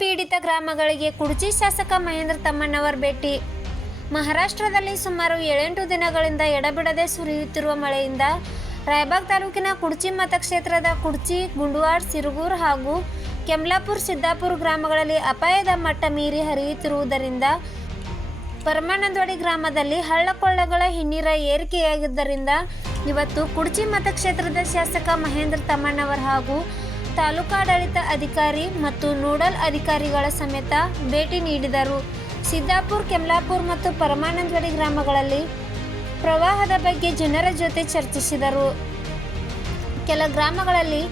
ಪೀಡಿತ ಗ್ರಾಮಗಳಿಗೆ ಕುಡ್ಚಿ ಶಾಸಕ ಮಹೇಂದ್ರ ತಮ್ಮಣ್ಣವರ್ ಭೇಟಿ. ಮಹಾರಾಷ್ಟ್ರದಲ್ಲಿ ಸುಮಾರು ಏಳೆಂಟು ದಿನಗಳಿಂದ ಎಡಬಿಡದೆ ಸುರಿಯುತ್ತಿರುವ ಮಳೆಯಿಂದ ರಾಯಬಾಗ್ ತಾಲೂಕಿನ ಕುಡ್ಚಿ ಮತಕ್ಷೇತ್ರದ ಕುಡ್ಚಿ, ಗುಂಡುವಾಡ್, ಸಿರುಗೂರ್ ಹಾಗೂ ಕೆಮ್ಲಾಪುರ್, ಸಿದ್ದಾಪುರ ಗ್ರಾಮಗಳಲ್ಲಿ ಅಪಾಯದ ಮಟ್ಟ ಮೀರಿ ಹರಿಯುತ್ತಿರುವುದರಿಂದ ಪರಮಾನಂದವಾಡಿ ಗ್ರಾಮದಲ್ಲಿ ಹಳ್ಳಕೊಳ್ಳಗಳ ಹಿನ್ನೀರ ಏರಿಕೆಯಾಗಿದ್ದರಿಂದ ಇವತ್ತು ಕುಡ್ಚಿ ಮತಕ್ಷೇತ್ರದ ಶಾಸಕ ಮಹೇಂದ್ರ ತಮ್ಮಣ್ಣವರ್ ಹಾಗೂ ತಾಲೂಕಾಡಳಿತ ಅಧಿಕಾರಿ ಮತ್ತು ನೋಡಲ್ ಅಧಿಕಾರಿಗಳ ಸಮೇತ ಭೇಟಿ ನೀಡಿದರು. ಸಿದ್ದಾಪುರ್, ಕೆಮ್ಲಾಪುರ್ ಮತ್ತು ಪರಮಾನಂದವಾಡಿ ಗ್ರಾಮಗಳಲ್ಲಿ ಪ್ರವಾಹದ ಬಗ್ಗೆ ಜನರ ಜೊತೆ ಚರ್ಚಿಸಿದರು. ಕೆಲ ಗ್ರಾಮಗಳಲ್ಲಿ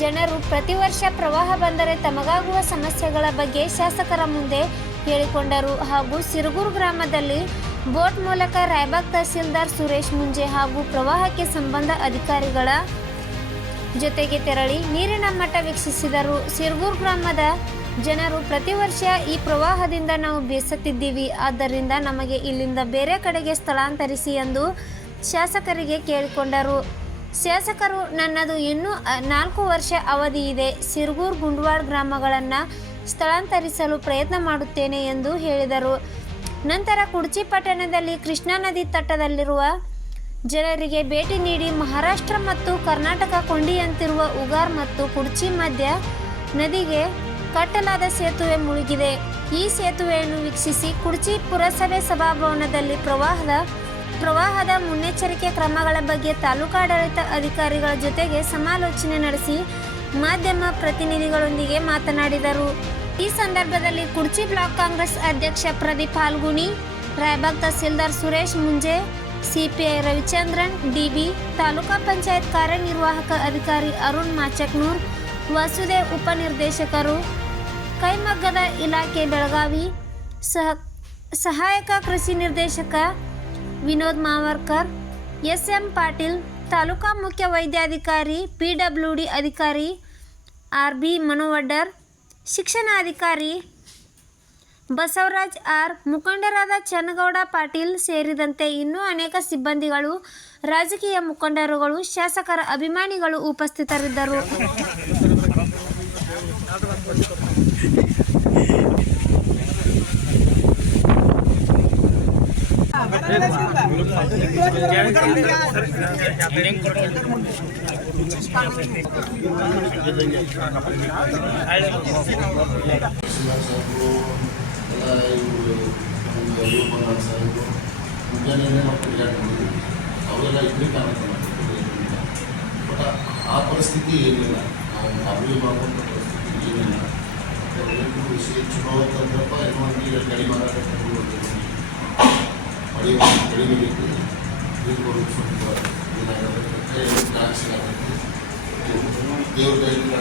ಜನರು ಪ್ರತಿ ವರ್ಷ ಪ್ರವಾಹ ಬಂದರೆ ತಮಗಾಗುವ ಸಮಸ್ಯೆಗಳ ಬಗ್ಗೆ ಶಾಸಕರ ಮುಂದೆ ಹೇಳಿಕೊಂಡರು ಹಾಗೂ ಸಿರುಗೂರು ಗ್ರಾಮದಲ್ಲಿ ಬೋಟ್ ಮೂಲಕ ರಾಯಬಾಗ್ ತಹಸೀಲ್ದಾರ್ ಸುರೇಶ್ ಮುಂಜೆ ಹಾಗೂ ಪ್ರವಾಹಕ್ಕೆ ಸಂಬಂಧ ಅಧಿಕಾರಿಗಳ ಜೊತೆಗೆ ತೆರಳಿ ನೀರಿನ ಮಟ್ಟ ವೀಕ್ಷಿಸಿದರು. ಸಿರ್ಗೂರ್ ಗ್ರಾಮದ ಜನರು ಪ್ರತಿ ವರ್ಷ ಈ ಪ್ರವಾಹದಿಂದ ನಾವು ಬೇಸತ್ತಿದ್ದೀವಿ. ಆದ್ದರಿಂದ ನಮಗೆ ಇಲ್ಲಿಂದ ಬೇರೆ ಕಡೆಗೆ ಸ್ಥಳಾಂತರಿಸಿ ಎಂದು ಶಾಸಕರಿಗೆ ಕೇಳಿಕೊಂಡರು. ಶಾಸಕರು, ನನ್ನದು ಇನ್ನೂ ನಾಲ್ಕು ವರ್ಷ ಅವಧಿ ಇದೆ. ಸಿರ್ಗೂರ್ ಗುಂಡ್ವಾಡ್ ಗ್ರಾಮಗಳನ್ನು ಸ್ಥಳಾಂತರಿಸಲು ಪ್ರಯತ್ನ ಮಾಡುತ್ತೇನೆ ಎಂದು ಹೇಳಿದರು. ನಂತರ ಕುಡ್ಚಿ ಪಟ್ಟಣದಲ್ಲಿ ಕೃಷ್ಣಾ ನದಿ ತಟ್ಟದಲ್ಲಿರುವ ಜನರಿಗೆ ಭೇಟಿ ನೀಡಿ ಮಹಾರಾಷ್ಟ್ರ ಮತ್ತು ಕರ್ನಾಟಕ ಕೊಂಡಿಯಂತಿರುವ ಉಗಾರ್ ಮತ್ತು ಕುಡ್ಚಿ ಮಧ್ಯ ನದಿಗೆ ಕಟ್ಟಲಾದ ಸೇತುವೆ ಮುಳುಗಿದೆ. ಈ ಸೇತುವೆಯನ್ನು ವೀಕ್ಷಿಸಿ ಕುಡ್ಚಿ ಪುರಸಭೆ ಸಭಾಭವನದಲ್ಲಿ ಪ್ರವಾಹದ ಪ್ರವಾಹದ ಮುನ್ನೆಚ್ಚರಿಕೆ ಕ್ರಮಗಳ ಬಗ್ಗೆ ತಾಲೂಕಾಡಳಿತ ಅಧಿಕಾರಿಗಳ ಜೊತೆಗೆ ಸಮಾಲೋಚನೆ ನಡೆಸಿ ಮಾಧ್ಯಮ ಪ್ರತಿನಿಧಿಗಳೊಂದಿಗೆ ಮಾತನಾಡಿದರು. ಈ ಸಂದರ್ಭದಲ್ಲಿ ಕುಡ್ಚಿ ಬ್ಲಾಕ್ ಕಾಂಗ್ರೆಸ್ ಅಧ್ಯಕ್ಷ ಪ್ರದೀಪ್ ಹಾಲ್ಗುಣಿ ರಾಯಬಾಗ್ ತಹಸೀಲ್ದಾರ್ ಸುರೇಶ್ ಮುಂಜೆ ಸಿಪಿಐ ರವಿಚಂದ್ರನ್, ಡಿಬಿ ತಾಲೂಕಾ ಪಂಚಾಯತ್ ಕಾರ್ಯನಿರ್ವಾಹಕ ಅಧಿಕಾರಿ ಅರುಣ್ ಮಾಚಕ್ನೂರ್, ವಾಸುದೇವ್ ಉಪನಿರ್ದೇಶಕರು ಕೈಮಗ್ಗದ ಇಲಾಖೆ ಬೆಳಗಾವಿ, ಸಹ ಸಹಾಯಕ ಕೃಷಿ ನಿರ್ದೇಶಕ ವಿನೋದ್ ಮಾವರ್ಕರ್ ಎಸ್ ಎಂ ಪಾಟೀಲ್, ತಾಲೂಕಾ ಮುಖ್ಯ ವೈದ್ಯಾಧಿಕಾರಿ ಪಿ ಡಬ್ಲ್ಯೂ ಡಿ ಅಧಿಕಾರಿ ಆರ್ ಬಿ ಮನೋವಡ್ಡರ್, ಶಿಕ್ಷಣಾಧಿಕಾರಿ ಬಸವರಾಜ್ ಆರ್ ಮುಖಂಡರಾದ ಚನ್ನಗೌಡ ಪಾಟೀಲ್ ಸೇರಿದಂತೆ ಇನ್ನೂ ಅನೇಕ ಸಿಬ್ಬಂದಿಗಳು ರಾಜಕೀಯ ಮುಖಂಡರುಗಳು ಶಾಸಕರ ಅಭಿಮಾನಿಗಳು ಉಪಸ್ಥಿತರಿದ್ದರು. ಸಾಹೇಬರು ಎಲ್ಲ ಇವರು ಅಯ್ಯಪ್ಪನ ಸಾಹೇಬರು ಮುಂಜಾನೆ ನಾವು ತಿರುಗಾಡಿ ನೋಡಿದ್ವಿ ಅವರೆಲ್ಲ ಇಬ್ಬರು ಕಾಣುತ್ತೆ ಬಟ್ ಆ ಪರಿಸ್ಥಿತಿ ಏನಿಲ್ಲ ನಾವು ಅಭಿವೃದ್ಧಿ ಮಾಡುವಂಥ ಪರಿಸ್ಥಿತಿ ಏನಿಲ್ಲ ರೈತರು ವಿಷಯ ಚಲೋ ಅಂತಂದ್ರಪ್ಪ ಏನೋ ಒಂದು ಕಡಿಮೆ ಮಾಡಬೇಕು ಮಳೆ ಕಡಿಮೆ ಬೇಕು ನೀರು ಸ್ವಲ್ಪ ಏನಾಗುತ್ತೆ ದ್ರಾಕ್ಷಿ ಆಗತ್ತೆ ದೇವ್ರ ದಯದಿಂದ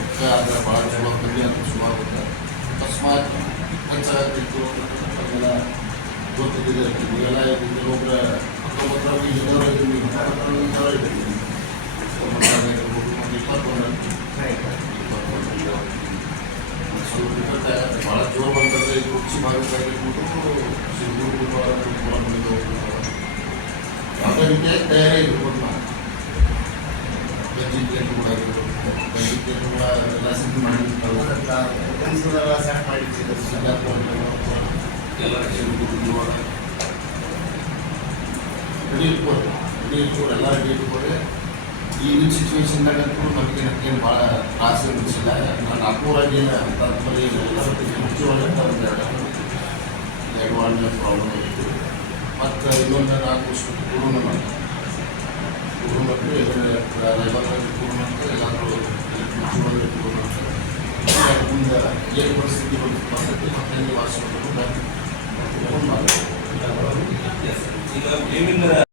ಅಕ್ಕ ಅದರ ಭಾಳ ಚಲೋ ಕಮ್ಮಿ ಅಂತ ಸುಮಾರು ಅಕಸ್ಮಾತ್ ಖರ್ಚಾಗ್ತಿತ್ತು ಅದೆಲ್ಲ ಗೊತ್ತಿದ್ದಿದೆ ನೀವೆಲ್ಲ ಕೆಲವೊಬ್ಬರ ಹತ್ತೊಂಬತ್ತರ ಇನ್ನೂರ ಇನ್ನೂರ ಸ್ವಲ್ಪ ಇರುತ್ತೆ ಭಾಳ ಜೋರು ಬಂತಂದರೆ ಈ ಕುರ್ಚಿ ಭಾಗಕ್ಕಾಗಿರ್ಬೋದು ಸಿಂಧೂರು ಯಾವುದೇ ರೀತಿಯಾಗಿ ತಯಾರಿ ಇರ್ಬೋದು ಮಾಡಿರ್ತಾವೆ ಸೆಟ್ ಸಿದ್ದಾಪುರ ಎಲ್ಲ ರೆಡಿ ಇಟ್ಕೊಡಿ ರೆಡಿ ಇಟ್ಕೊಂಡು ಎಲ್ಲ ರೆಡಿ ನಮಗೆ ನಮಗೇನು ಭಾಳ ತ್ರಾಸ ಅನಿಸಿಲ್ಲ ನಾನು ನಾಲ್ಕೂರಾಗಿ ಅಂತ ಒಳಗೆ ಒಂದು ಎರಡು ವಾರ್ಡ್ನ ಪ್ರಾಬ್ಲಮ್ ಆಗಿತ್ತು ಮತ್ತು ಇನ್ನೊಂದು ನಾಲ್ಕು ಕುಟುಂಬಕ್ಕೆ ಎಲ್ಲರೂ ಮುಚ್ಚಿ ಒಳಗೆ ಕುಟುಂಬ ಮುಂದೆ ಏನು ಪರಿಸ್ಥಿತಿ ಬರ್ತೈತಿ ಮತ್ತು ಹೆಂಗೆ ವಾಸ ಮಾಡಬೇಕು ಈಗ ಭೀಮಿನ